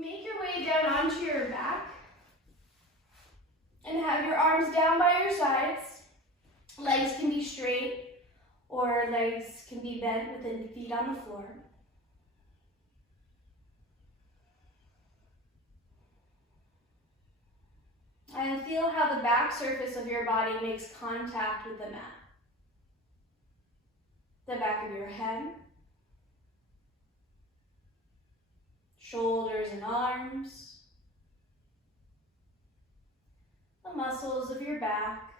make your way down onto your back and have your arms down by your sides. Legs can be straight or legs can be bent with the feet on the floor. And feel how the back surface of your body makes contact with the mat. The back of your head, shoulders and arms, the muscles of your back,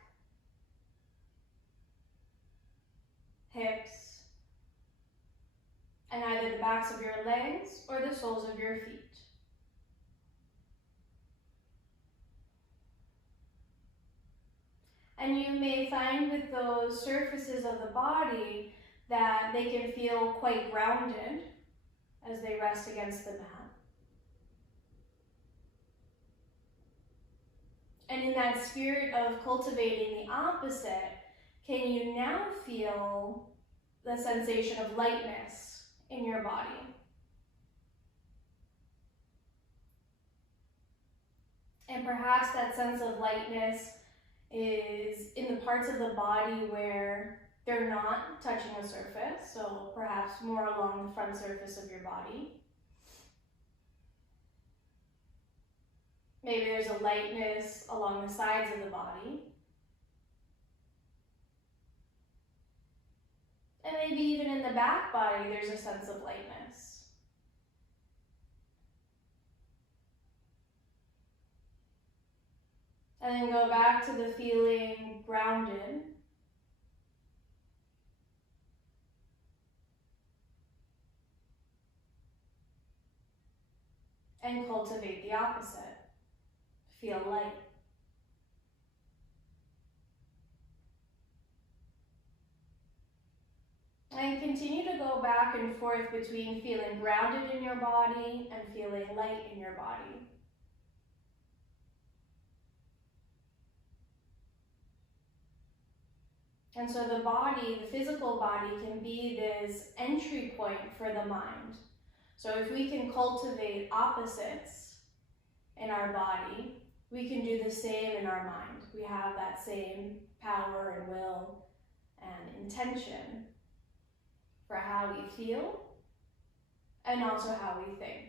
hips, and either the backs of your legs or the soles of your feet. And you may find with those surfaces of the body that they can feel quite grounded as they rest against the mat. And in that spirit of cultivating the opposite, can you now feel the sensation of lightness in your body? And perhaps that sense of lightness is in the parts of the body where they're not touching a surface, so perhaps more along the front surface of your body. Maybe there's a lightness along the sides of the body. And maybe even in the back body, there's a sense of lightness. And then go back to the feeling grounded. And cultivate the opposite. Feel light. And continue to go back and forth between feeling grounded in your body and feeling light in your body. And so the body, the physical body, can be this entry point for the mind. So if we can cultivate opposites in our body, we can do the same in our mind. We have that same power and will and intention for how we feel and also how we think.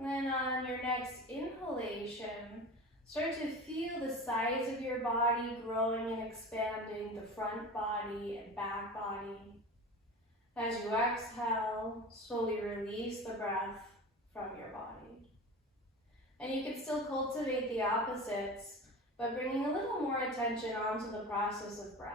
And then on your next inhalation, start to feel the sides of your body growing and expanding, the front body and back body. As you exhale, slowly release the breath from your body. And you can still cultivate the opposites by bringing a little more attention onto the process of breath.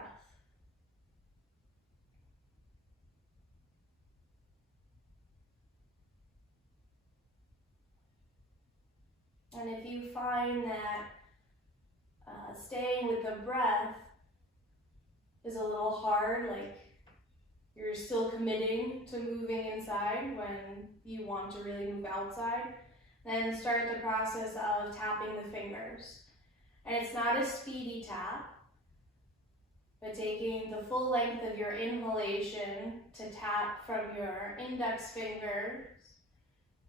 And if you find that staying with the breath is a little hard, like you're still committing to moving inside when you want to really move outside, then start the process of tapping the fingers. And it's not a speedy tap, but taking the full length of your inhalation to tap from your index fingers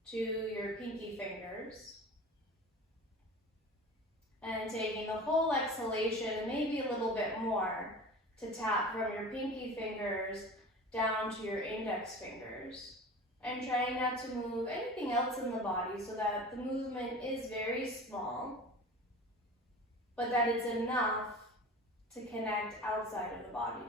to your pinky fingers. And taking the whole exhalation, maybe a little bit more, to tap from your pinky fingers down to your index fingers. And trying not to move anything else in the body so that the movement is very small, but that it's enough to connect outside of the body.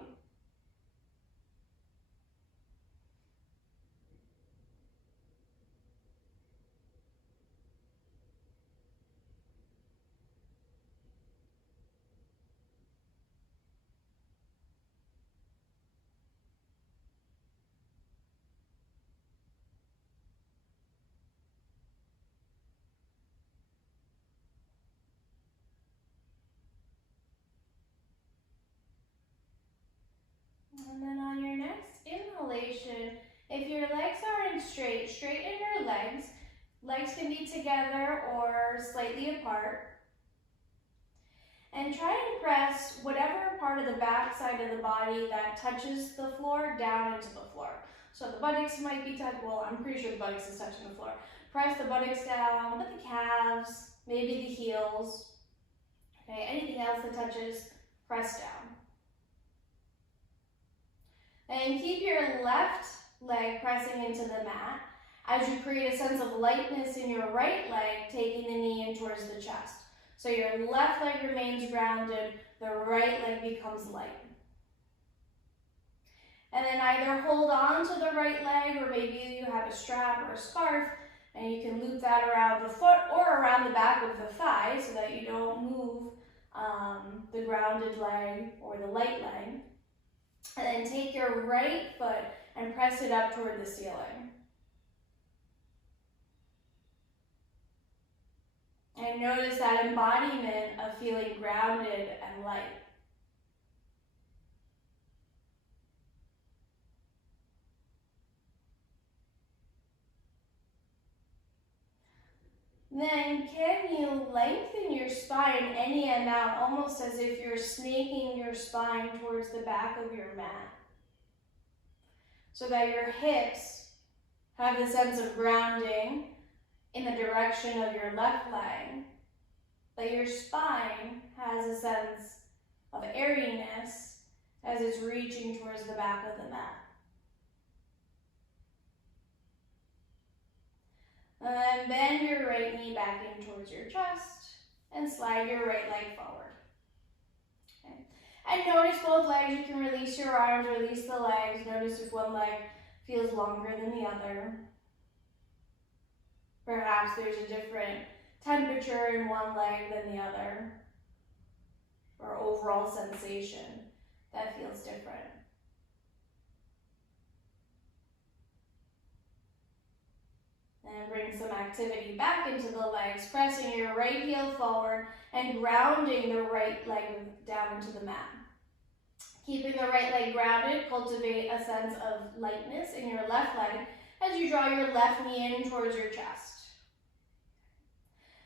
And then on your next inhalation, if your legs aren't straight, straighten your legs Legs can be together or slightly apart. And try and press whatever part of the back side of the body that touches the floor down into the floor. So the buttocks might be touching, well, I'm pretty sure the buttocks is touching the floor. Press the buttocks down, but the calves, maybe the heels. Okay, anything else that touches, press down. And keep your left leg pressing into the mat as you create a sense of lightness in your right leg, taking the knee in towards the chest. So your left leg remains grounded, the right leg becomes light. And then either hold on to the right leg, or maybe you have a strap or a scarf, and you can loop that around the foot or around the back of the thigh so that you don't move the grounded leg or the light leg. And then take your right foot and press it up toward the ceiling. And notice that embodiment of feeling grounded and light. Then can you lengthen your spine any amount, almost as if you're snaking your spine towards the back of your mat, so that your hips have the sense of grounding in the direction of your left leg, but your spine has a sense of airiness as it's reaching towards the back of the mat. And then bend your right knee back in towards your chest and slide your right leg forward. Okay. And notice both legs. You can release your arms, release the legs. Notice if one leg feels longer than the other. Perhaps there's a different temperature in one leg than the other, or overall sensation that feels different. And bring some activity back into the legs, pressing your right heel forward and grounding the right leg down into the mat. Keeping the right leg grounded, cultivate a sense of lightness in your left leg as you draw your left knee in towards your chest.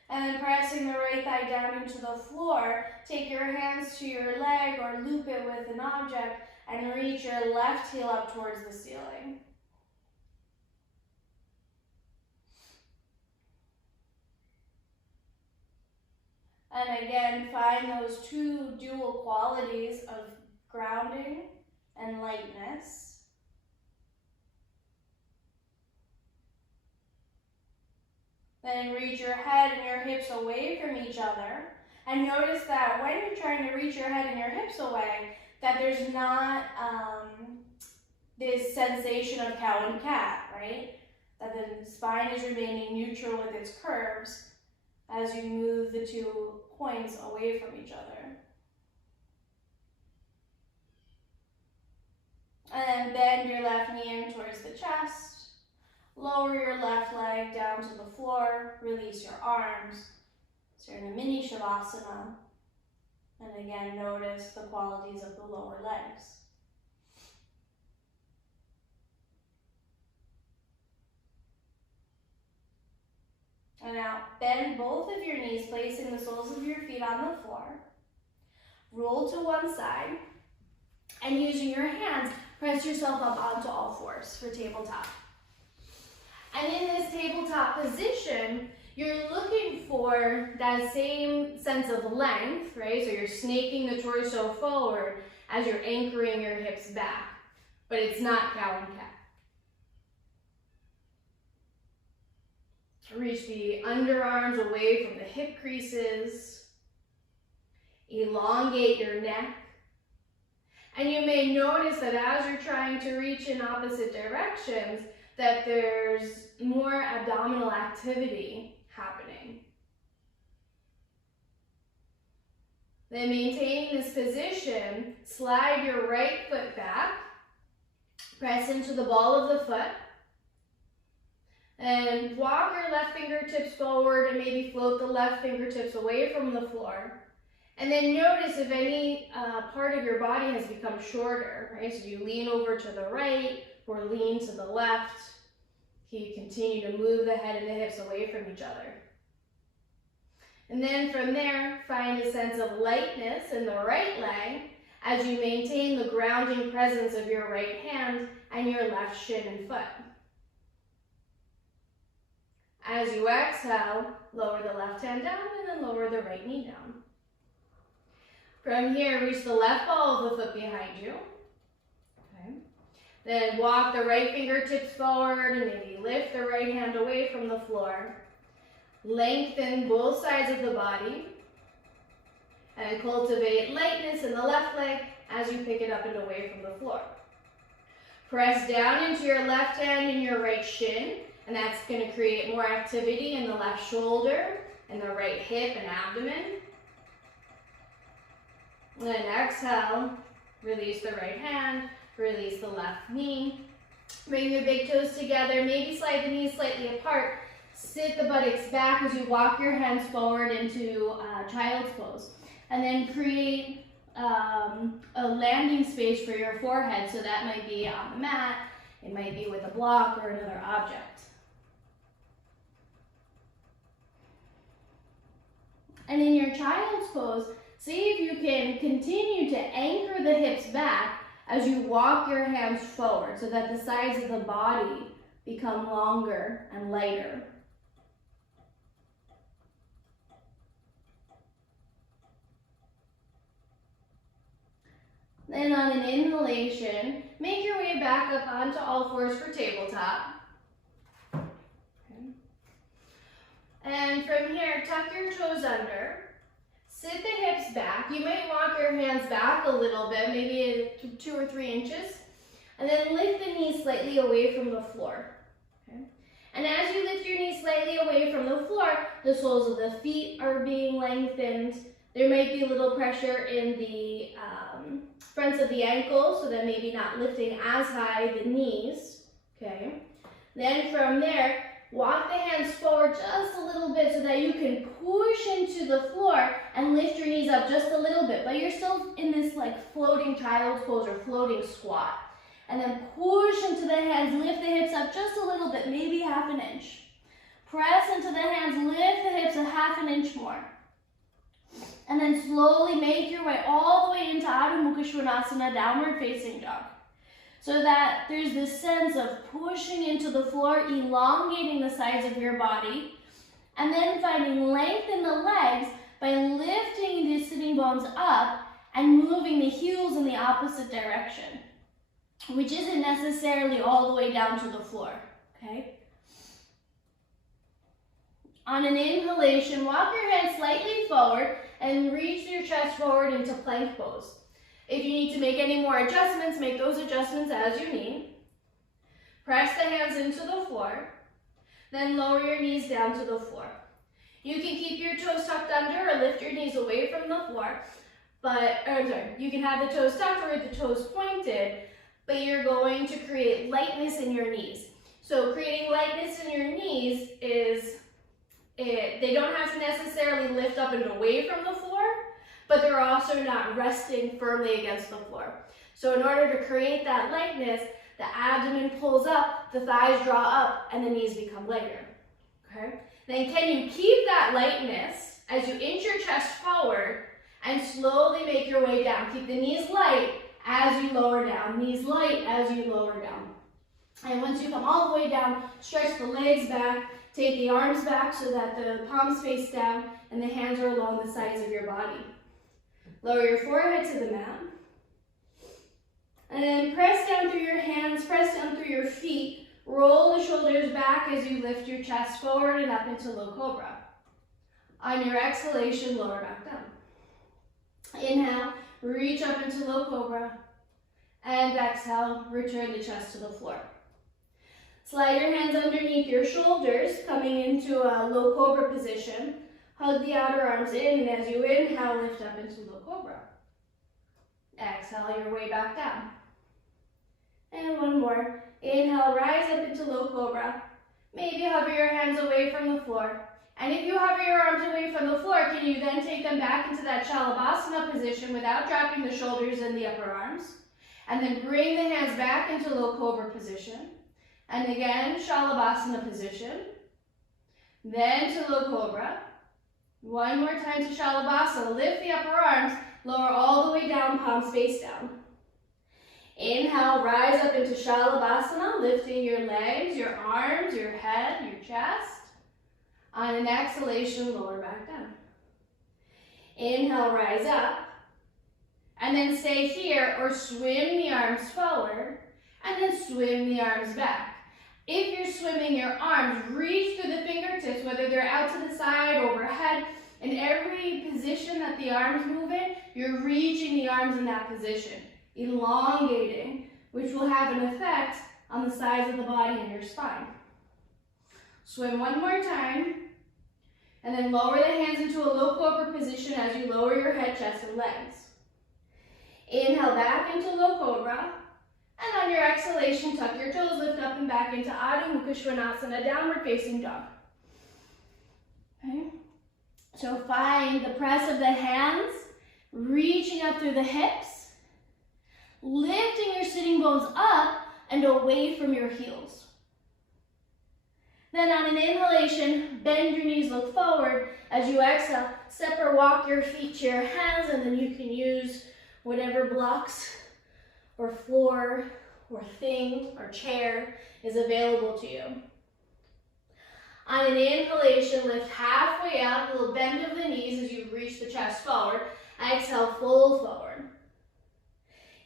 And then pressing the right thigh down into the floor, take your hands to your leg or loop it with an object and reach your left heel up towards the ceiling. And again, find those two dual qualities of grounding and lightness. Then reach your head and your hips away from each other. And notice that when you're trying to reach your head and your hips away, that there's not this sensation of cow and cat, right? That the spine is remaining neutral with its curves as you move the two points away from each other. And then bend your left knee in towards the chest. Lower your left leg down to the floor. Release your arms. So you're in a mini shavasana. And again, notice the qualities of the lower legs. And now bend both of your knees, placing the soles of your feet on the floor. Roll to one side, and using your hands, press yourself up onto all fours for tabletop. And in this tabletop position, you're looking for that same sense of length, right? So you're snaking the torso forward as you're anchoring your hips back, but it's not cow and cat. Reach the underarms away from the hip creases. Elongate your neck. And you may notice that as you're trying to reach in opposite directions, that there's more abdominal activity happening. Then maintaining this position, slide your right foot back, press into the ball of the foot, and walk your left fingertips forward and maybe float the left fingertips away from the floor. And then notice if any part of your body has become shorter, right? So you lean over to the right or lean to the left. You continue to move the head and the hips away from each other. And then from there, find a sense of lightness in the right leg as you maintain the grounding presence of your right hand and your left shin and foot. As you exhale, lower the left hand down and then lower the right knee down. From here, reach the left ball of the foot behind you. Okay. Then walk the right fingertips forward and maybe lift the right hand away from the floor. Lengthen both sides of the body and cultivate lightness in the left leg as you pick it up and away from the floor. Press down into your left hand and your right shin, and that's going to create more activity in the left shoulder and the right hip and abdomen. And then exhale, release the right hand, release the left knee. Bring your big toes together, maybe slide the knees slightly apart. Sit the buttocks back as you walk your hands forward into child's pose. And then create a landing space for your forehead. So that might be on the mat, it might be with a block or another object. And in your child's pose, see if you can continue to anchor the hips back as you walk your hands forward so that the sides of the body become longer and lighter. Then on an inhalation, make your way back up onto all fours for tabletop. Okay. And from here, tuck your toes under. Sit the hips back. You might walk your hands back a little bit, maybe 2 or 3 inches. And then lift the knees slightly away from the floor. Okay. And as you lift your knees slightly away from the floor, the soles of the feet are being lengthened. There might be a little pressure in the fronts of the ankles, so that maybe not lifting as high the knees. Okay. Then from there, walk the hands forward just a little bit so that you can push into the floor and lift your knees up just a little bit, but you're still in this like floating child's pose or floating squat. And then push into the hands, lift the hips up just a little bit, maybe half an inch. Press into the hands, lift the hips a half an inch more. And then slowly make your way all the way into Adho Mukha Svanasana, downward facing dog. So that there's this sense of pushing into the floor, elongating the sides of your body, and then finding length in the legs by lifting the sitting bones up and moving the heels in the opposite direction, which isn't necessarily all the way down to the floor, okay? On an inhalation, walk your hands slightly forward and reach your chest forward into plank pose. If you need to make any more adjustments, make those adjustments as you need. Press the hands into the floor, then lower your knees down to the floor. You can keep your toes tucked under or lift your knees away from the floor, you can have the toes tucked or the toes pointed, but you're going to create lightness in your knees. So creating lightness in your knees is, they don't have to necessarily lift up and away from the floor, but they're also not resting firmly against the floor. So in order to create that lightness, the abdomen pulls up, the thighs draw up, and the knees become lighter, okay? Then can you keep that lightness as you inch your chest forward and slowly make your way down? Keep the knees light as you lower down, knees light as you lower down. And once you come all the way down, stretch the legs back, take the arms back so that the palms face down and the hands are along the sides of your body. Lower your forehead to the mat. And then press down through your hands, press down through your feet. Roll the shoulders back as you lift your chest forward and up into low cobra. On your exhalation, lower back down. Inhale, reach up into low cobra. And exhale, return the chest to the floor. Slide your hands underneath your shoulders, coming into a low cobra position. Hug the outer arms in, and as you inhale, lift up into low cobra. Exhale your way back down. And one more. Inhale, rise up into low cobra. Maybe hover your hands away from the floor. And if you hover your arms away from the floor, can you then take them back into that Shalabhasana position without dropping the shoulders and the upper arms? And then bring the hands back into low cobra position. And again, Shalabhasana position. Then to low cobra. One more time to Shalabhasana. Lift the upper arms, lower all the way down, palms face down. Inhale, rise up into Shalabhasana, lifting your legs, your arms, your head, your chest. On an exhalation, lower back down. Inhale, rise up. And then stay here or swim the arms forward and then swim the arms back. If you're swimming your arms, reach through the fingertips, whether they're out to the side, overhead. In every position that the arms move in, you're reaching the arms in that position, elongating, which will have an effect on the size of the body and your spine. Swim one more time, and then lower the hands into a low cobra position as you lower your head, chest, and legs. Inhale back into low cobra, and on your exhalation, tuck your toes, lift up and back into Adho Mukha Svanasana, downward facing dog. Okay. So find the press of the hands, reaching up through the hips, lifting your sitting bones up and away from your heels. Then on an inhalation, bend your knees, look forward. As you exhale, step or walk your feet to your hands, and then you can use whatever blocks or floor or thing or chair is available to you. On an inhalation, lift halfway up, a little bend of the knees as you reach the chest forward. Exhale, fold forward.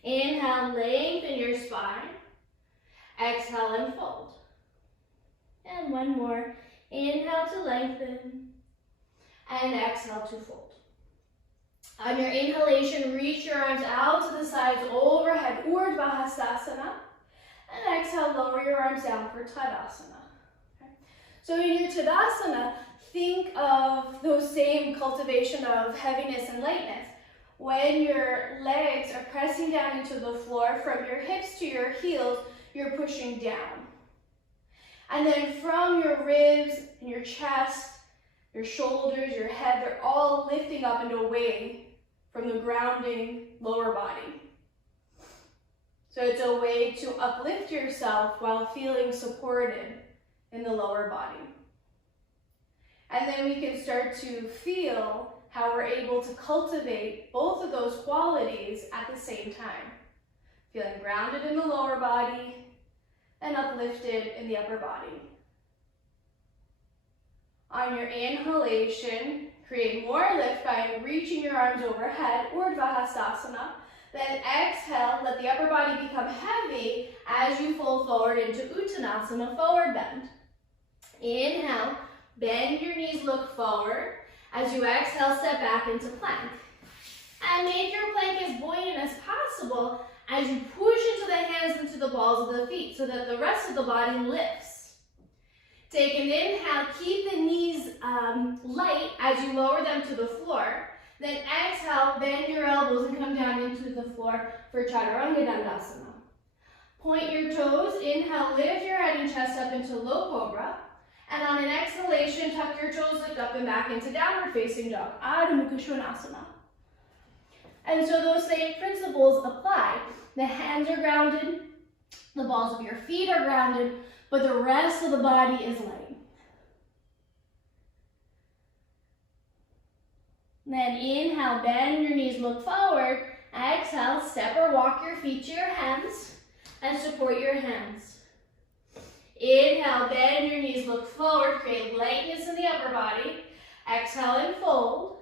Inhale, lengthen your spine. Exhale and fold. And one more. Inhale to lengthen. And exhale to fold. On your inhalation, reach your arms out to the sides, overhead, Urdhva Hastasana. And exhale, lower your arms down for Tadasana. Okay. So in your Tadasana, think of those same cultivation of heaviness and lightness. When your legs are pressing down into the floor, from your hips to your heels, you're pushing down. And then from your ribs and your chest, your shoulders, your head, they're all lifting up and away from the grounding lower body. So it's a way to uplift yourself while feeling supported in the lower body. And then we can start to feel how we're able to cultivate both of those qualities at the same time. Feeling grounded in the lower body and uplifted in the upper body. On your inhalation, create more lift by reaching your arms overhead, Urdhva Hastasana. Then exhale, let the upper body become heavy as you fold forward into Uttanasana, forward bend. Inhale, bend your knees, look forward. As you exhale, step back into plank. And make your plank as buoyant as possible as you push into the hands, into the balls of the feet, so that the rest of the body lifts. Take an inhale, keep the knees light as you lower them to the floor. Then exhale, bend your elbows and come down into the floor for Chaturanga Dandasana. Point your toes, inhale, lift your head and chest up into low cobra. And on an exhalation, tuck your toes, lift up and back into downward facing dog, Adho Mukha Svanasana. And so those same principles apply. The hands are grounded, the balls of your feet are grounded, but the rest of the body is light. Then inhale, bend your knees, look forward. Exhale, step or walk your feet to your hands and support your hands. Inhale, bend your knees, look forward, create lightness in the upper body. Exhale and fold.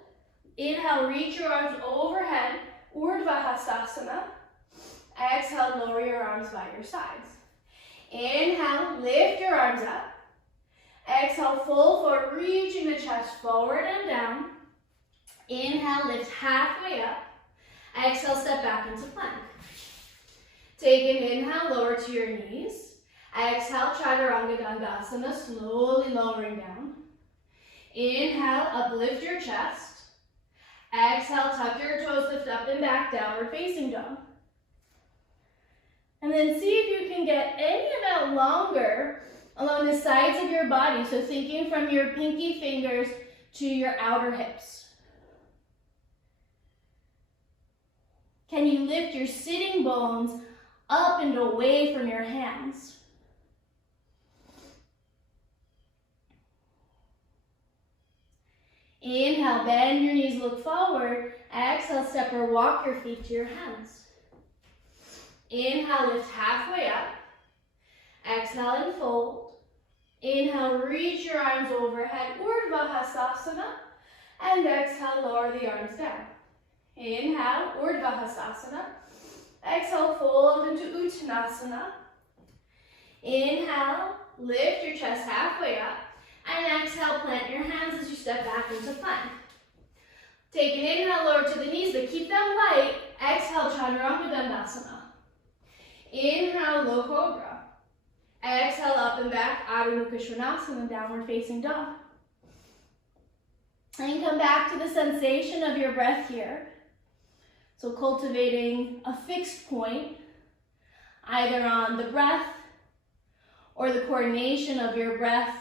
Inhale, reach your arms overhead, Urdhva Hastasana. Exhale, lower your arms by your sides. Inhale, lift your arms up. Exhale, fold forward, reaching the chest forward and down. Inhale, lift halfway up. Exhale, step back into plank. Take an inhale, lower to your knees. Exhale, Chaturanga Dandasana, slowly lowering down. Inhale, uplift your chest. Exhale, tuck your toes, lift up and back, downward facing dog. And then see if you can get any amount longer along the sides of your body. So thinking from your pinky fingers to your outer hips. Can you lift your sitting bones up and away from your hands? Inhale, bend your knees, look forward. Exhale, step or walk your feet to your hands. Inhale, lift halfway up. Exhale and fold. Inhale, reach your arms overhead, Urdhva Hastasana. And exhale, lower the arms down. Inhale, Urdhva Hastasana. Exhale, fold into Uttanasana. Inhale, lift your chest halfway up. And exhale, plant your hands as you step back into plank. Take an inhale, lower to the knees, but keep them light. Exhale, Chaturanga Dandasana. Inhale, low cobra. Exhale, up and back, Adho Mukha Svanasana, downward facing dog. And come back to the sensation of your breath here. So cultivating a fixed point, either on the breath or the coordination of your breath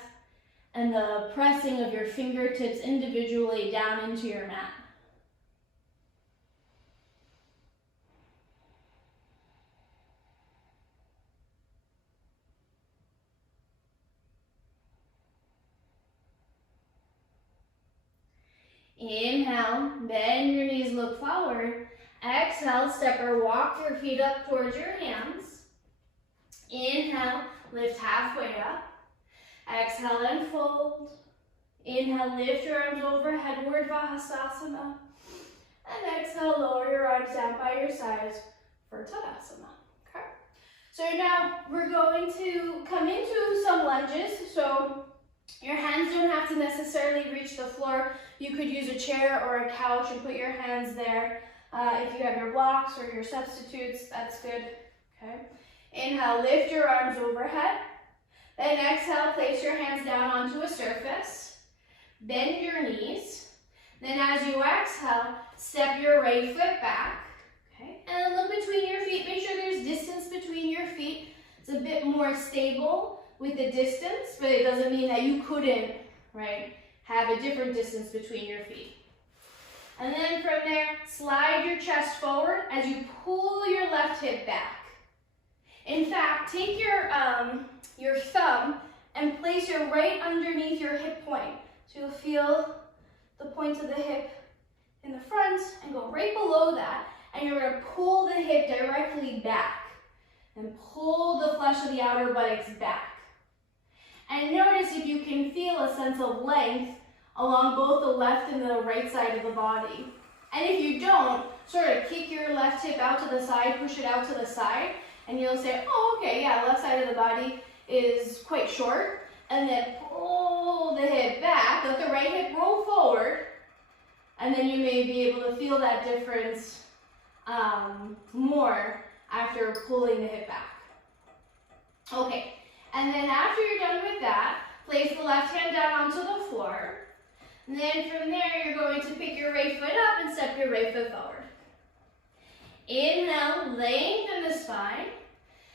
and the pressing of your fingertips individually down into your mat. Inhale, bend your knees, look forward. Exhale, step or walk your feet up towards your hands. Inhale, lift halfway up. Exhale and fold. Inhale, lift your arms overhead, Urdhva Hastasana. And exhale, lower your arms down by your sides for Tadasana. Okay. So now we're going to come into some lunges. So your hands don't have to necessarily reach the floor. You could use a chair or a couch and put your hands there. If you have your blocks or your substitutes, that's good. Okay. Inhale, lift your arms overhead. Then exhale, place your hands down onto a surface. Bend your knees. Then as you exhale, step your right foot back. Okay. And look between your feet. Make sure there's distance between your feet. It's a bit more stable with the distance, but it doesn't mean that you couldn't, right, have a different distance between your feet. And then from there, slide your chest forward as you pull your left hip back. In fact, take your thumb and place your right underneath your hip point. So you'll feel the point of the hip in the front and go right below that. And you're going to pull the hip directly back and pull the flesh of the outer buttocks back. And notice if you can feel a sense of length along both the left and the right side of the body. And if you don't, sort of kick your left hip out to the side, push it out to the side, and you'll say, oh, okay, yeah, left side of the body is quite short. And then pull the hip back, let the right hip roll forward, and then you may be able to feel that difference more after pulling the hip back. Okay, and then after you're done with that, place the left hand down onto the floor. And then from there, you're going to pick your right foot up and step your right foot forward. Inhale, lengthen the spine.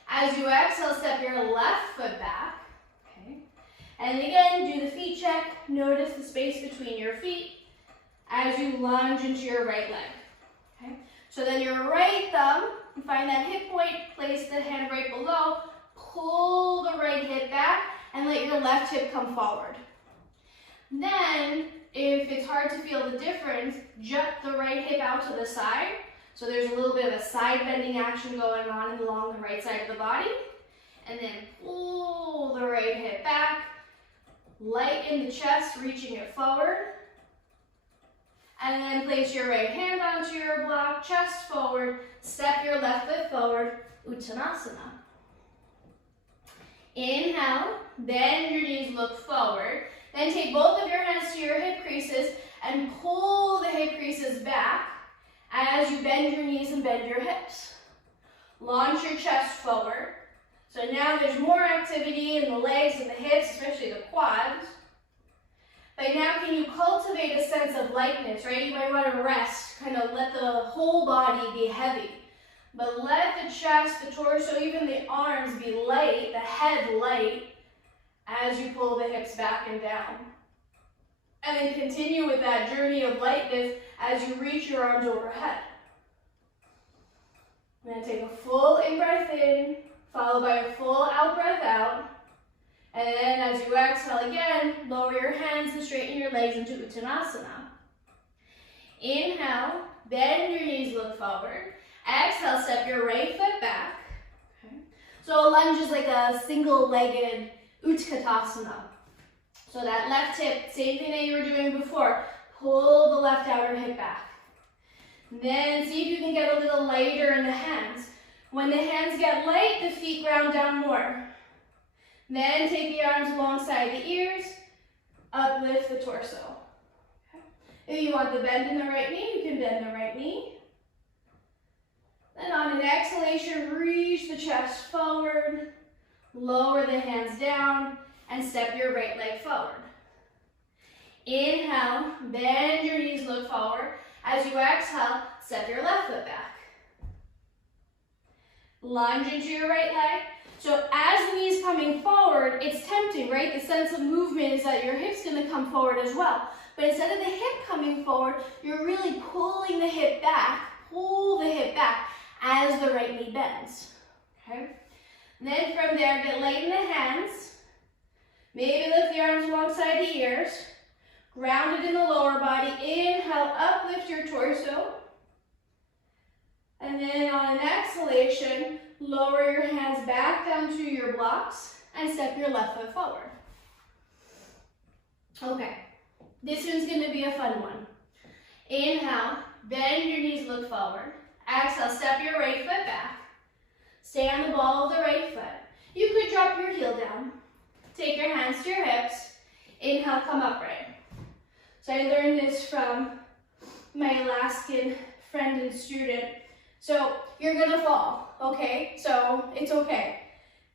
As you exhale, step your left foot back. Okay. And again, do the feet check. Notice the space between your feet as you lunge into your right leg. Okay. So then your right thumb, you find that hip point, place the hand right below, pull the right hip back, and let your left hip come forward. Then, if it's hard to feel the difference, jut the right hip out to the side. So there's a little bit of a side bending action going on along the right side of the body. And then pull the right hip back, lighten the chest, reaching it forward. And then place your right hand onto your block, chest forward, step your left foot forward, Uttanasana. Inhale, bend your knees, look forward. Then take both of your hands to your hip creases and pull the hip creases back as you bend your knees and bend your hips. Launch your chest forward. So now there's more activity in the legs and the hips, especially the quads. But now can you cultivate a sense of lightness, right? You might want to rest, kind of let the whole body be heavy. But let the chest, the torso, even the arms be light, the head light, as you pull the hips back and down. And then continue with that journey of lightness as you reach your arms overhead. And then take a full in-breath in, followed by a full out-breath out. And then as you exhale again, lower your hands and straighten your legs into Uttanasana. Inhale, bend your knees, look forward. Exhale, step your right foot back. Okay. So a lunge is like a single-legged Utkatasana. So that left hip, same thing that you were doing before. Pull the left outer hip back. Then see if you can get a little lighter in the hands. When the hands get light, the feet ground down more. Then take the arms alongside the ears, uplift the torso. Okay. If you want the bend in the right knee, you can bend the right knee. Then on an exhalation, reach the chest forward, lower the hands down, and step your right leg forward. Inhale, bend your knees, look forward. As you exhale, step your left foot back. Lunge into your right leg. So as the knee's coming forward, it's tempting, right? The sense of movement is that your hip's gonna come forward as well. But instead of the hip coming forward, you're really pulling the hip back, pull the hip back as the right knee bends, okay? And then from there, get light in the hands. Maybe lift the arms alongside the ears. Grounded in the lower body. Inhale, uplift your torso. And then on an exhalation, lower your hands back down to your blocks and step your left foot forward. Okay, this one's gonna be a fun one. Inhale, bend your knees, look forward. Exhale, step your right foot back. Stay on the ball of the right foot. You could drop your heel down. Take your hands to your hips. Inhale, come upright. So I learned this from my Alaskan friend and student. So you're gonna fall, okay? So it's okay.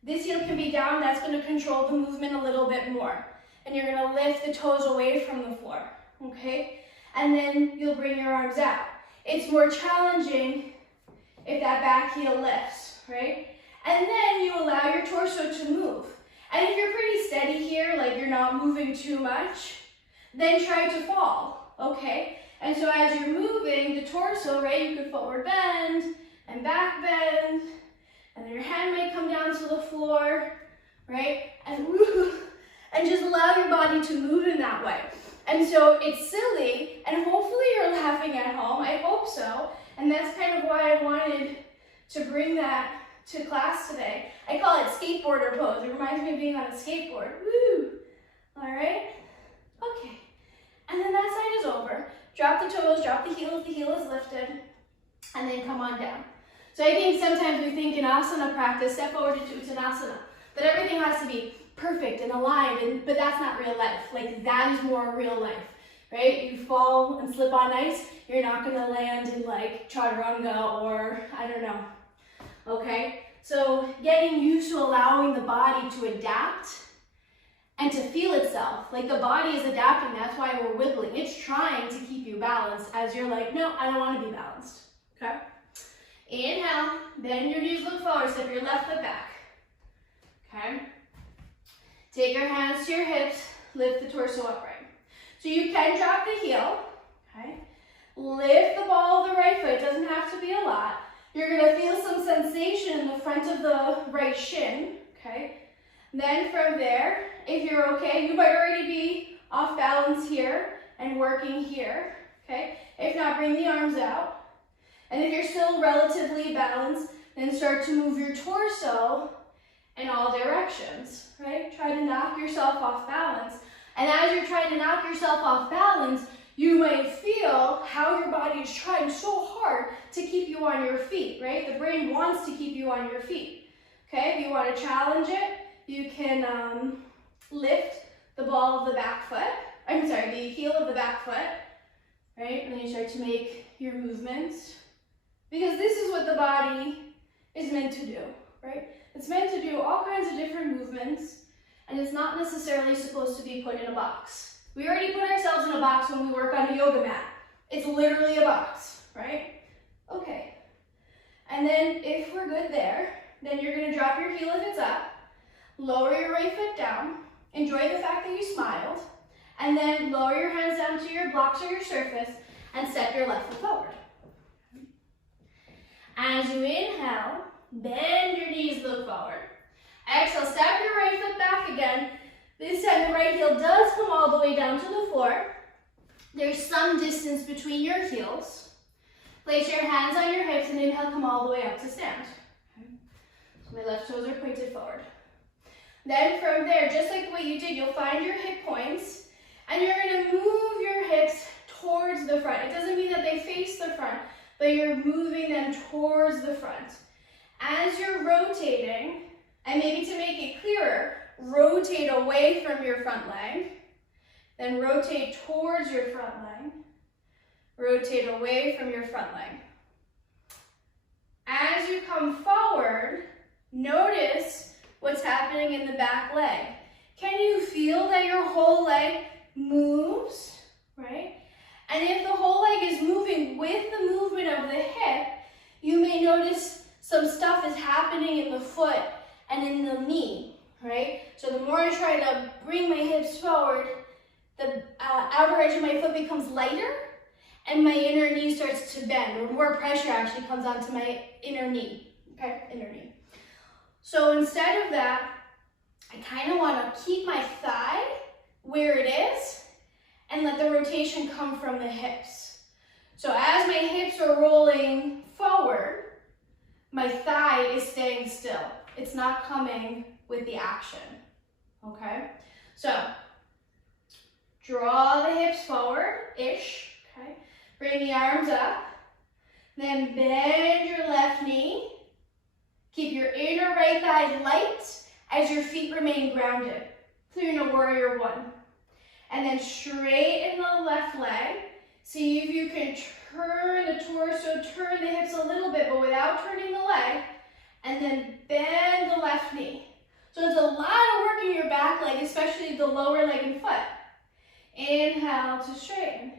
This heel can be down, that's gonna control the movement a little bit more. And you're gonna lift the toes away from the floor, okay? And then you'll bring your arms out. It's more challenging if that back heel lifts, right? And then you allow your torso to move. And if you're pretty steady here, like you're not moving too much, then try to fall, okay? And so as you're moving the torso, right, you could forward bend and back bend, and then your hand might come down to the floor, right? And just allow your body to move in that way. And so it's silly, and hopefully you're laughing at home, I hope so, and that's kind of why I wanted to bring that to class today. I call it skateboarder pose. It reminds me of being on a skateboard. Woo! All right? Okay. And then that side is over. Drop the toes, drop the heel if the heel is lifted, and then come on down. So I think sometimes we think in asana practice, step forward into Uttanasana, that everything has to be perfect and aligned, but that's not real life. Like, that is more real life, right? You fall and slip on ice, you're not gonna land in like chaturanga or, I don't know, okay? So getting used to allowing the body to adapt and to feel itself. Like, the body is adapting, that's why we're wiggling. It's trying to keep you balanced as you're like, no, I don't wanna be balanced, okay? Inhale, bend your knees, look forward, step your left foot back, okay? Take your hands to your hips, lift the torso upright. So you can drop the heel, okay? Lift the ball of the right foot, it doesn't have to be a lot. You're gonna feel some sensation in the front of the right shin, okay? Then from there, if you're okay, you might already be off balance here and working here, okay? If not, bring the arms out. And if you're still relatively balanced, then start to move your torso in all directions, right? Try to knock yourself off balance. And as you're trying to knock yourself off balance, you might feel how your body is trying so hard to keep you on your feet, right? The brain wants to keep you on your feet, okay? If you want to challenge it, you can lift the ball of the back foot, the heel of the back foot, right? And then you start to make your movements, because this is what the body is meant to do, right? It's meant to do all kinds of different movements, and it's not necessarily supposed to be put in a box. We already put ourselves in a box when we work on a yoga mat. It's literally a box, right? Okay. And then if we're good there, then you're gonna drop your heel if it's up, lower your right foot down, enjoy the fact that you smiled, and then lower your hands down to your blocks or your surface, and step your left foot forward. As you inhale, bend your knees, look forward. Exhale, step your right foot back again, This time the right heel does come all the way down to the floor. There's some distance between your heels. Place your hands on your hips and inhale, come all the way up to stand. Okay. So my left toes are pointed forward. Then from there, just like the way you did, you'll find your hip points and you're gonna move your hips towards the front. It doesn't mean that they face the front, but you're moving them towards the front. As you're rotating, and maybe to make it clearer, rotate away from your front leg, then rotate towards your front leg, rotate away from your front leg. As you come forward, notice what's happening in the back leg. Can you feel that your whole leg moves, right? And if the whole leg is moving with the movement of the hip, you may notice some stuff is happening in the foot and in the knee, right? So the more I try to bring my hips forward, the outer edge of my foot becomes lighter and my inner knee starts to bend, or more pressure actually comes onto my inner knee, okay? Inner knee. So instead of that, I kind of want to keep my thigh where it is and let the rotation come from the hips. So as my hips are rolling forward, my thigh is staying still. It's not coming with the action, okay? So draw the hips forward-ish, okay? Bring the arms up, then bend your left knee. Keep your inner right thigh light as your feet remain grounded. So you're in a warrior one. And then straighten the left leg. See if you can turn the torso, turn the hips a little bit, but without turning the leg. And then bend the left knee. So it's a lot of work in your back leg, especially the lower leg and foot. Inhale to straighten.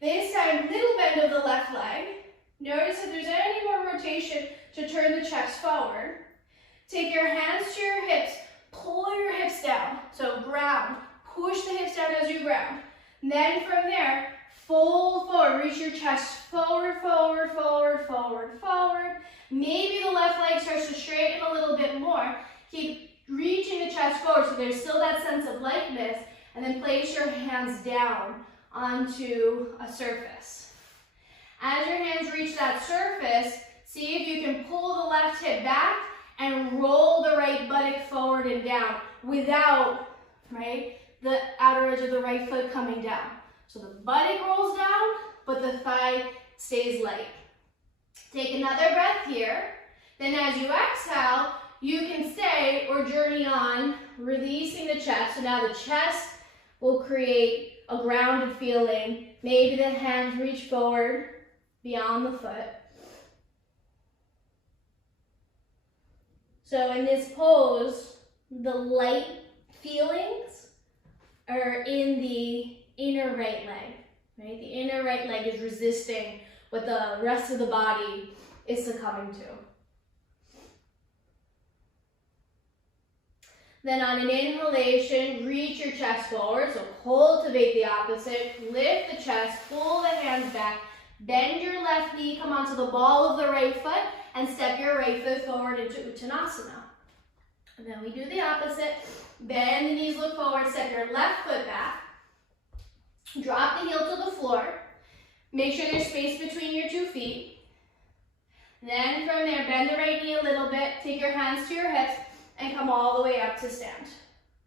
This time, little bend of the left leg. Notice if there's any more rotation to turn the chest forward. Take your hands to your hips, pull your hips down. So ground, push the hips down as you ground. And then from there, fold forward, reach your chest forward, forward, forward, forward, forward. Maybe the left leg starts to straighten a little bit more. Keep reaching the chest forward so there's still that sense of lightness, and then place your hands down onto a surface. As your hands reach that surface, see if you can pull the left hip back and roll the right buttock forward and down without, right, the outer edge of the right foot coming down. So the buttock rolls down, but the thigh stays light. Take another breath here. Then as you exhale, you can stay or journey on, releasing the chest. So now the chest will create a grounded feeling. Maybe the hands reach forward beyond the foot. So in this pose, the light feelings are in the inner right leg, right? The inner right leg is resisting what the rest of the body is succumbing to. Then on an inhalation, reach your chest forward, so cultivate the opposite. Lift the chest, pull the hands back, bend your left knee, come onto the ball of the right foot, and step your right foot forward into Uttanasana. And then we do the opposite. Bend the knees, look forward, step your left foot back. Drop the heel to the floor. Make sure there's space between your 2 feet. Then from there, bend the right knee a little bit, take your hands to your hips, and come all the way up to stand.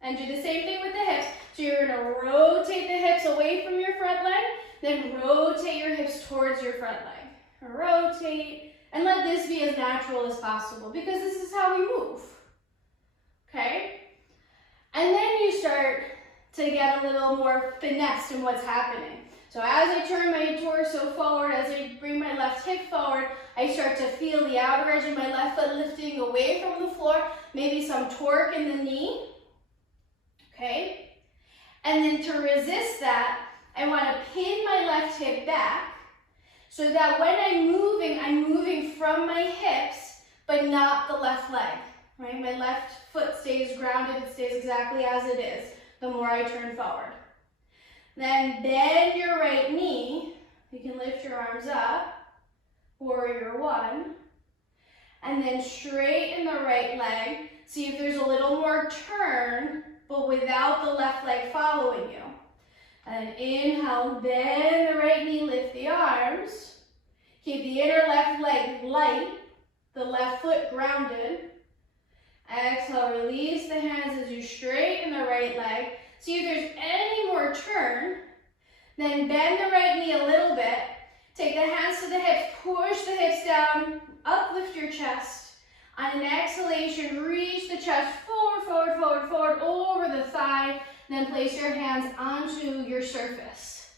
And do the same thing with the hips. So you're gonna rotate the hips away from your front leg, then rotate your hips towards your front leg. Rotate, and let this be as natural as possible, because this is how we move, okay? And then you start to get a little more finesse in what's happening. So as I turn my torso forward, as I bring my left hip forward, I start to feel the outer edge of my left foot lifting away from the floor, maybe some torque in the knee, okay? And then to resist that, I want to pin my left hip back so that when I'm moving from my hips, but not the left leg, right? My left foot stays grounded, it stays exactly as it is the more I turn forward. Then bend your right knee. You can lift your arms up, warrior one. And then straighten the right leg. See if there's a little more turn, but without the left leg following you. And inhale, bend the right knee, lift the arms. Keep the inner left leg light, the left foot grounded. Exhale, release the hands as you straighten the right leg. See if there's any more turn. Then bend the right knee a little bit. Take the hands to the hips, push the hips down, uplift your chest. On an exhalation, reach the chest forward, forward, forward, forward, over the thigh. Then place your hands onto your surface.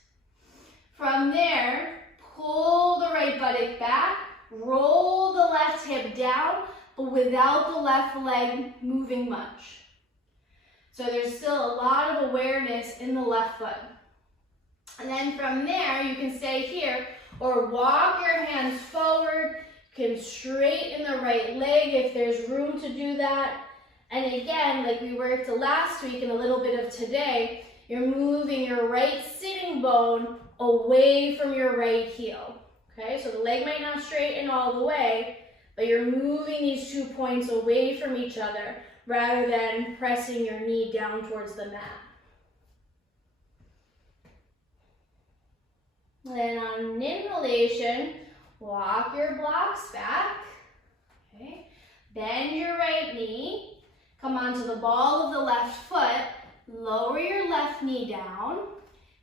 From there, pull the right buttock back, roll the left hip down, but without the left leg moving much. So there's still a lot of awareness in the left foot. And then from there, you can stay here or walk your hands forward. You can straighten the right leg if there's room to do that. And again, like we worked last week and a little bit of today, you're moving your right sitting bone away from your right heel. Okay, so the leg might not straighten all the way, but you're moving these 2 points away from each other rather than pressing your knee down towards the mat. Then on inhalation, walk your blocks back. Okay. Bend your right knee. Come onto the ball of the left foot. Lower your left knee down.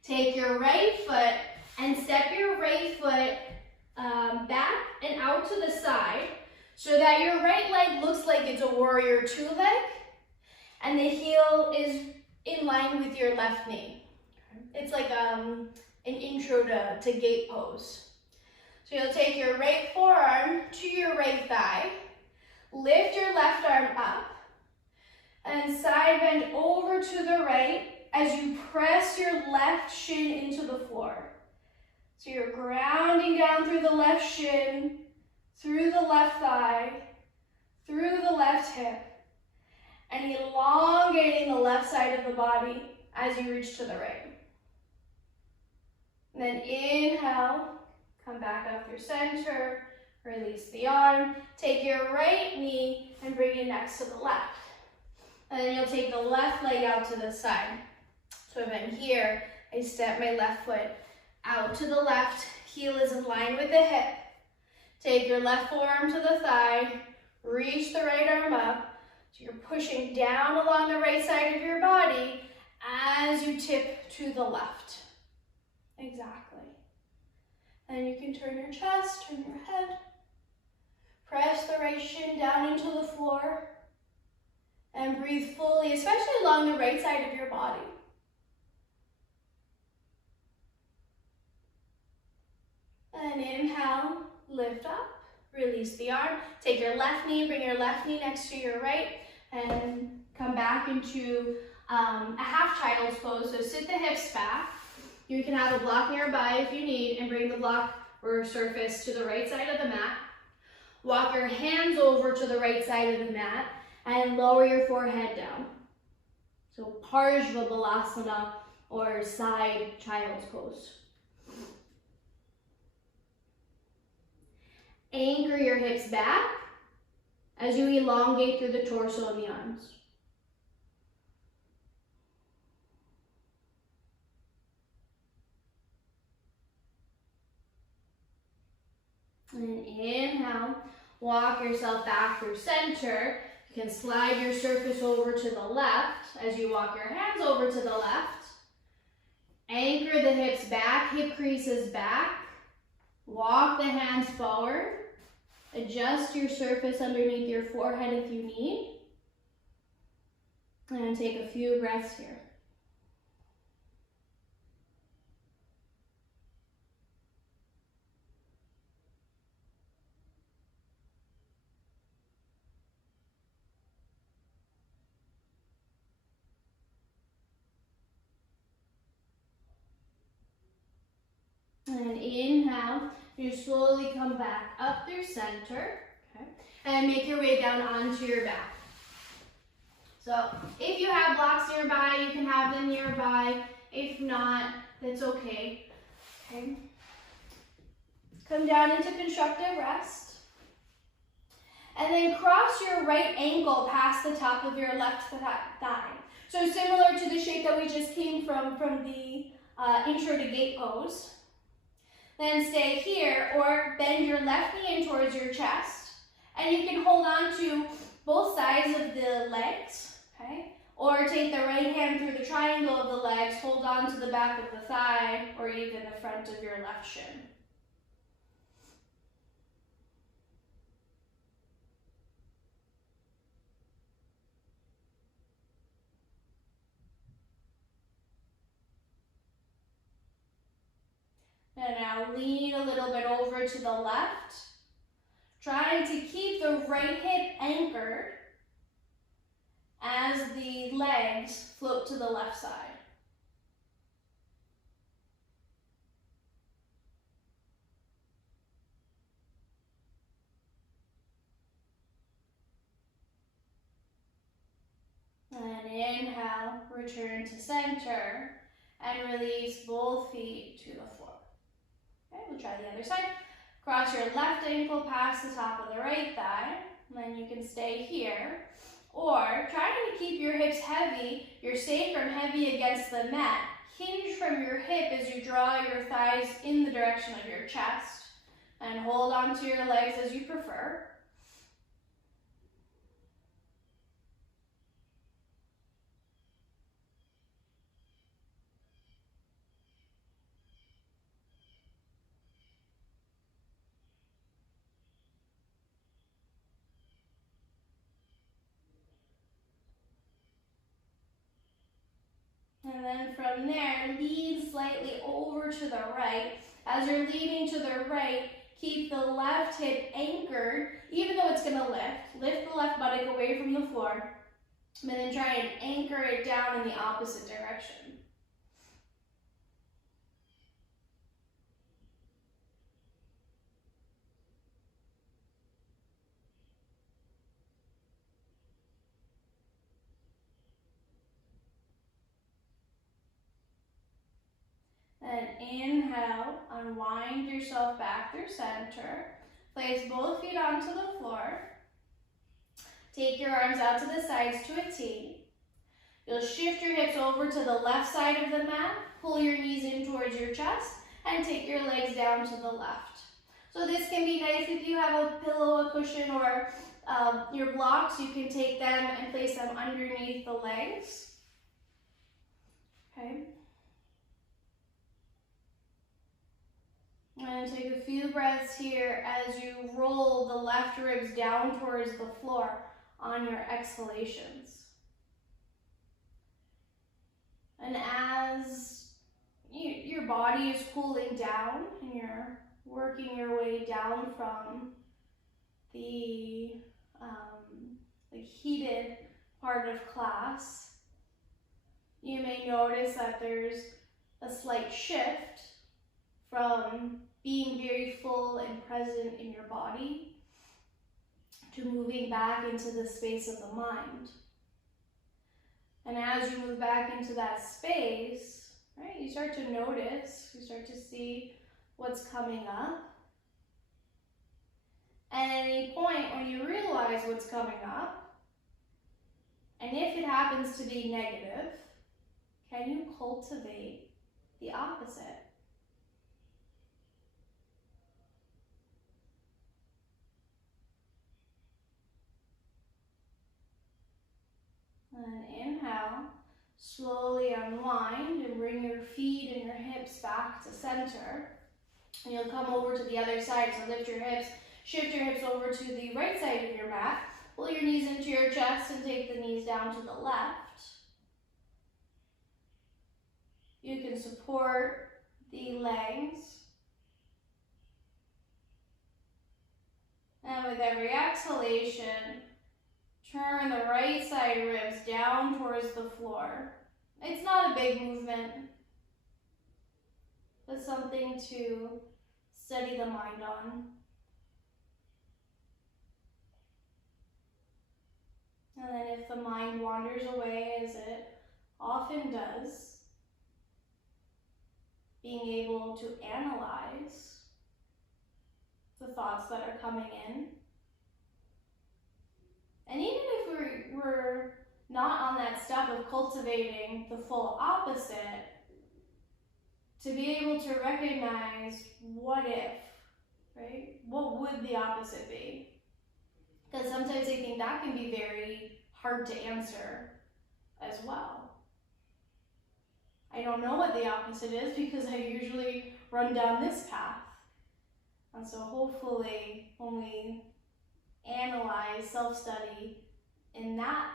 Take your right foot and step your right foot back and out to the side so that your right leg looks like it's a warrior 2 leg and the heel is in line with your left knee. It's like an intro to gate pose. So you'll take your right forearm to your right thigh, lift your left arm up, and side bend over to the right as you press your left shin into the floor. So you're grounding down through the left shin, through the left thigh, through the left hip, and elongating the left side of the body as you reach to the right. And then inhale, come back up through center, release the arm, take your right knee and bring it next to the left. And then you'll take the left leg out to the side. So if I'm here, I step my left foot out to the left, heel is in line with the hip. Take your left forearm to the thigh, reach the right arm up. So you're pushing down along the right side of your body as you tip to the left. Exactly. And you can turn your chest, turn your head. Press the right shin down into the floor. And breathe fully, especially along the right side of your body. And inhale, lift up, release the arm. Take your left knee, bring your left knee next to your right, and come back into a half child's pose. So sit the hips back. You can have a block nearby if you need, and bring the block or surface to the right side of the mat. Walk your hands over to the right side of the mat and lower your forehead down. So Parshva Balasana or side child's pose. Anchor your hips back as you elongate through the torso and the arms. And inhale, walk yourself back through center. You can slide your surface over to the left as you walk your hands over to the left. Anchor the hips back, hip creases back. Walk the hands forward. Adjust your surface underneath your forehead if you need. And take a few breaths here. And inhale, you slowly come back up through center, okay, and make your way down onto your back. So if you have blocks nearby, you can have them nearby. If not, that's okay. Come down into constructive rest. And then cross your right ankle past the top of your left thigh. So similar to the shape that we just came from the intro to gate pose. Then stay here, or bend your left knee in towards your chest. And you can hold on to both sides of the legs, okay? Or take the right hand through the triangle of the legs, hold on to the back of the thigh, or even the front of your left shin. And now lean a little bit over to the left, trying to keep the right hip anchored as the legs float to the left side. And inhale, return to center, and release both feet to the floor. Okay, we'll try the other side. Cross your left ankle past the top of the right thigh, and then you can stay here. Or trying to keep your hips heavy, your sacrum heavy against the mat. Hinge from your hip as you draw your thighs in the direction of your chest. And hold on to your legs as you prefer. And then from there, lean slightly over to the right. As you're leaning to the right, keep the left hip anchored, even though it's gonna lift. Lift the left buttock away from the floor, and then try and anchor it down in the opposite direction. Then inhale, unwind yourself back through center. Place both feet onto the floor. Take your arms out to the sides to a T. You'll shift your hips over to the left side of the mat, pull your knees in towards your chest, and take your legs down to the left. So this can be nice if you have a pillow, a cushion, or your blocks. You can take them and place them underneath the legs. Okay. And take a few breaths here as you roll the left ribs down towards the floor on your exhalations. And as your body is cooling down and you're working your way down from the heated part of class, you may notice that there's a slight shift from being very full and present in your body to moving back into the space of the mind. And as you move back into that space, right, you start to notice, you start to see what's coming up. And at any point when you realize what's coming up, and if it happens to be negative, can you cultivate the opposite? And inhale, slowly unwind and bring your feet and your hips back to center. And you'll come over to the other side, so lift your hips, shift your hips over to the right side of your mat, pull your knees into your chest and take the knees down to the left. You can support the legs. And with every exhalation, turn the right side ribs down towards the floor. It's not a big movement, but something to steady the mind on. And then if the mind wanders away, as it often does, being able to analyze the thoughts that are coming in, And even if we're not on that step of cultivating the full opposite, to be able to recognize what if, right? What would the opposite be? Because sometimes I think that can be very hard to answer as well. I don't know what the opposite is because I usually run down this path. And so hopefully when we analyze, self-study in that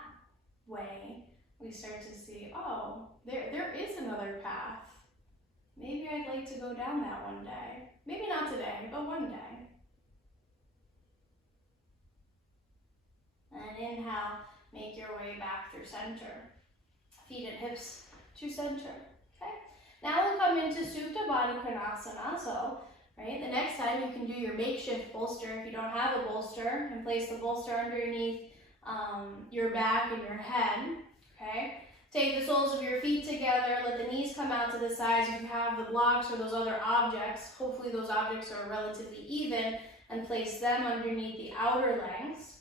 way, we start to see, oh, there is another path. Maybe I'd like to go down that one day. Maybe not today, but one day. And inhale, make your way back through center. Feet and hips to center, okay? Now we'll come into Supta Baddha Konasana. So, right, the next time you can do your makeshift bolster if you don't have a bolster, and place the bolster underneath your back and your head, okay? Take the soles of your feet together, let the knees come out to the sides. If you have the blocks or those other objects, hopefully those objects are relatively even, and place them underneath the outer legs,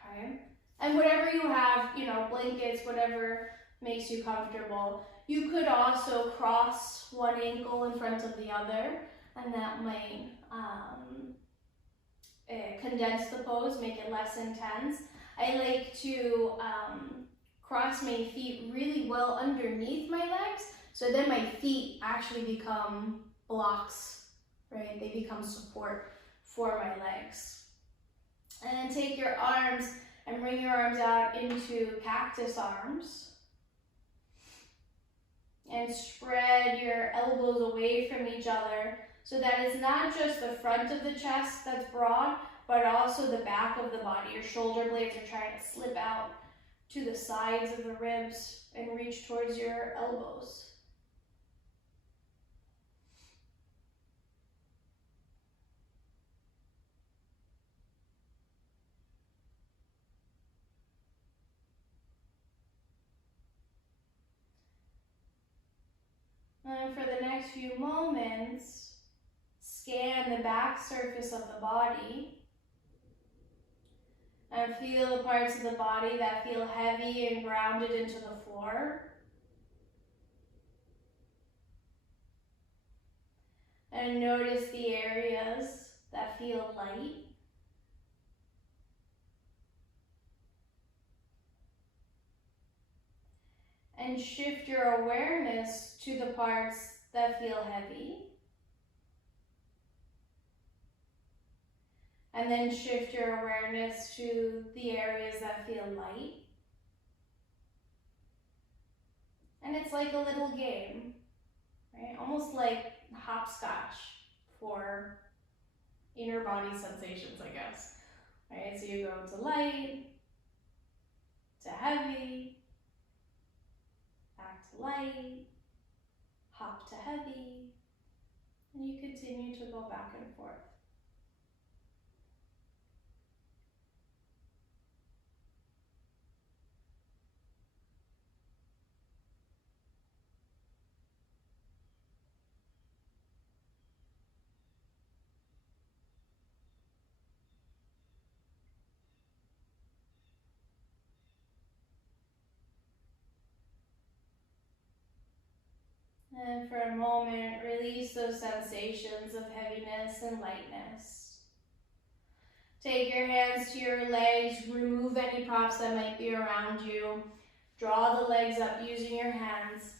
okay? And whatever you have, you know, blankets, whatever makes you comfortable. You could also cross one ankle in front of the other, and that might condense the pose, make it less intense. I like to cross my feet really well underneath my legs, so then my feet actually become blocks, right? They become support for my legs. And then take your arms and bring your arms out into cactus arms. And spread your elbows away from each other so that it's not just the front of the chest that's broad, but also the back of the body. Your shoulder blades are trying to slip out to the sides of the ribs and reach towards your elbows. And for the next few moments, scan the back surface of the body and feel the parts of the body that feel heavy and grounded into the floor. And notice the areas that feel light. And shift your awareness to the parts that feel heavy. And then shift your awareness to the areas that feel light. And it's like a little game, right? Almost like hopscotch for inner body sensations, I guess. Right? So you go to light, to heavy, back to light, hop to heavy, and you continue to go back and forth. And for a moment, release those sensations of heaviness and lightness. Take your hands to your legs, remove any props that might be around you. Draw the legs up using your hands.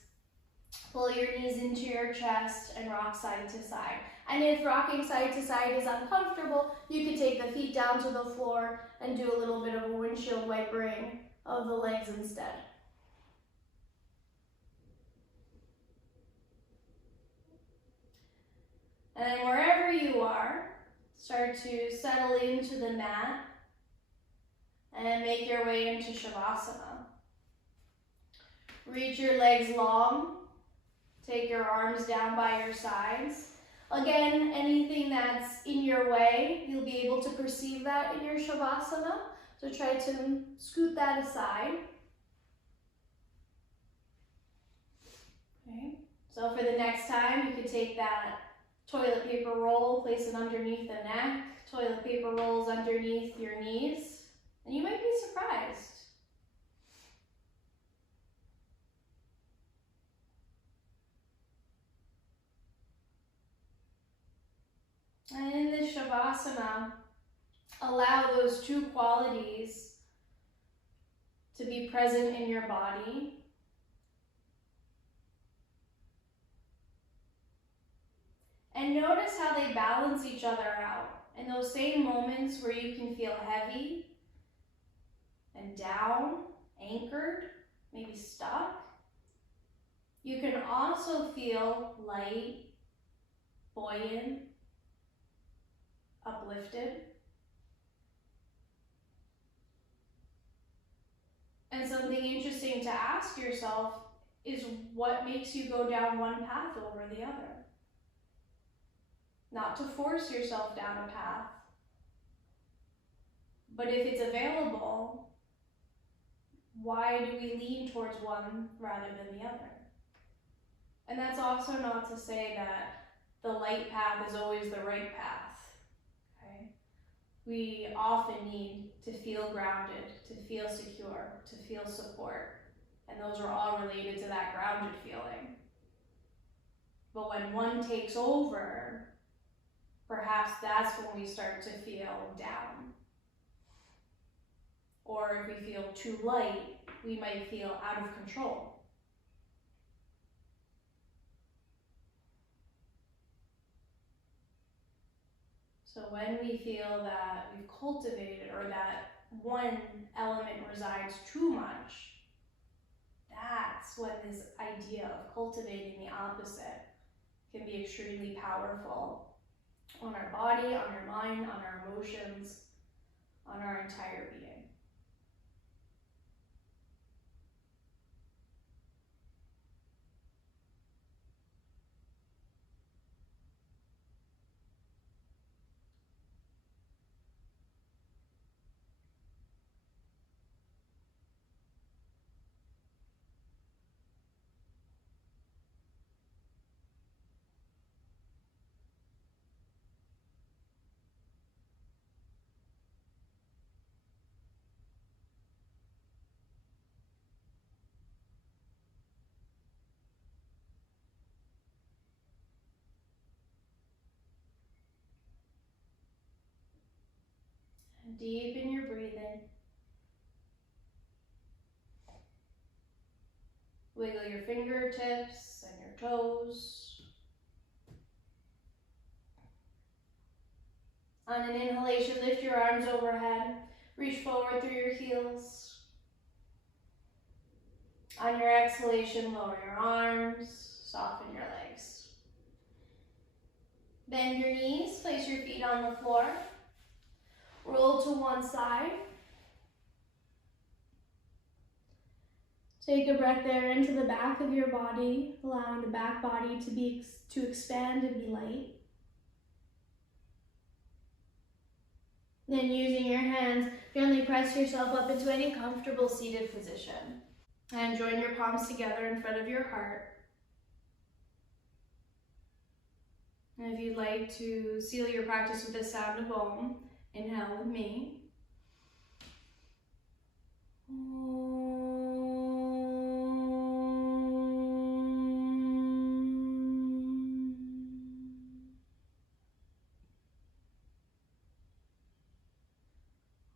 Pull your knees into your chest and rock side to side. And if rocking side to side is uncomfortable, you can take the feet down to the floor and do a little bit of a windshield wipering of the legs instead. And wherever you are, start to settle into the mat and make your way into Shavasana. Reach your legs long. Take your arms down by your sides. Again, anything that's in your way, you'll be able to perceive that in your Shavasana. So try to scoot that aside. Okay. So for the next time, you can take that toilet paper roll, place it underneath the neck. Toilet paper rolls underneath your knees And you might be surprised. And in this Shavasana, allow those two qualities to be present in your body. And notice how they balance each other out. In those same moments where you can feel heavy and down, anchored, maybe stuck, you can also feel light, buoyant, uplifted. And something interesting to ask yourself is what makes you go down one path over the other? Not to force yourself down a path, but if it's available, why do we lean towards one rather than the other? And that's also not to say that the light path is always the right path, okay? We often need to feel grounded, to feel secure, to feel support, and those are all related to that grounded feeling. But when one takes over, perhaps that's when we start to feel down. Or if we feel too light, we might feel out of control. So when we feel that we've cultivated or that one element resides too much, that's when this idea of cultivating the opposite can be extremely powerful on our body, on our mind, on our emotions, on our entire being. Deepen your breathing. Wiggle your fingertips and your toes. On an inhalation, lift your arms overhead. Reach forward through your heels. On your exhalation, lower your arms, soften your legs. Bend your knees, place your feet on the floor. Roll to one side. Take a breath there into the back of your body, allowing the back body to expand and be light. Then using your hands, gently press yourself up into any comfortable seated position. And join your palms together in front of your heart. And if you'd like to seal your practice with the sound of Om, inhale with me.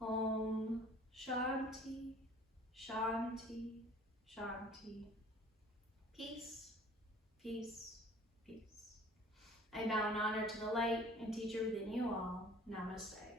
Om Shanti, Shanti, Shanti. Peace, peace, peace. I bow in honor to the light and teacher within you all. Namaste.